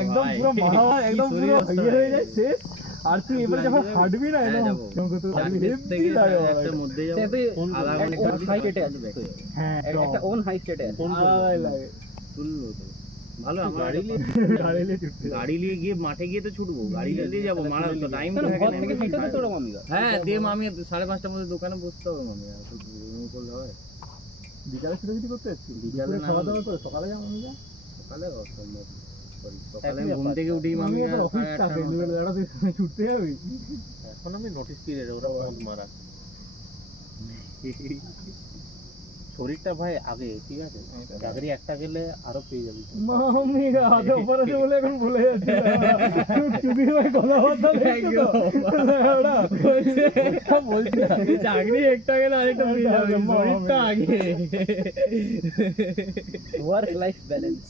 একদম পুরো মাথা একদম পুরো ইয়ে হয়ে যায় শেষ। আর তুই এবারে যখন হাঁটবি না হ্যাঁ, কেমন করে হাঁটবি? থেকে লাগে। একটার মধ্যে যাব। সে তুই আধা এক ঘণ্টা ওন হাই স্টেটে আসবে। হ্যাঁ একটা ওন হাই স্টেটে আসবে। আলাদাই লাগে তুললো তো। ভালো আমার গাড়ি একটা- গাড়ি নিয়ে ছুটতে গাড়ি নিয়ে গিয়ে মাঠে গিয়ে তো ছুটবো। গাড়ি নিয়ে যাব মারা তো টাইম কেন ঘর থেকে হেঁটে তো তোরা মামি হ্যাঁ দিয়ে মামি সাড়ে পাঁচটার মধ্যে দোকানে বসতে হবে মামি আর তো করলে হয় বিকালে ছুটাছুটি করতে যাচ্ছি বিকালে না সকালে যাব আমি সকালে অসম্ভব। সকালে ঘুম থেকে আমি ছুটতে যাবি। এখন আমি নোটিস পিরিয়ড ওরা মারা। শরীরটা ভাই আগে ঠিক আছে? চাকরি একটা গেলে আরও পেয়ে যাবি। মামি হাতে ওপর বলে এখন ভুলে যাচ্ছি। চুদি ভাই কথাবার্তা বলছি চাকরি একটা গেলে আরেকটা পেয়ে যাবে। শরীরটা আগে। Work life balance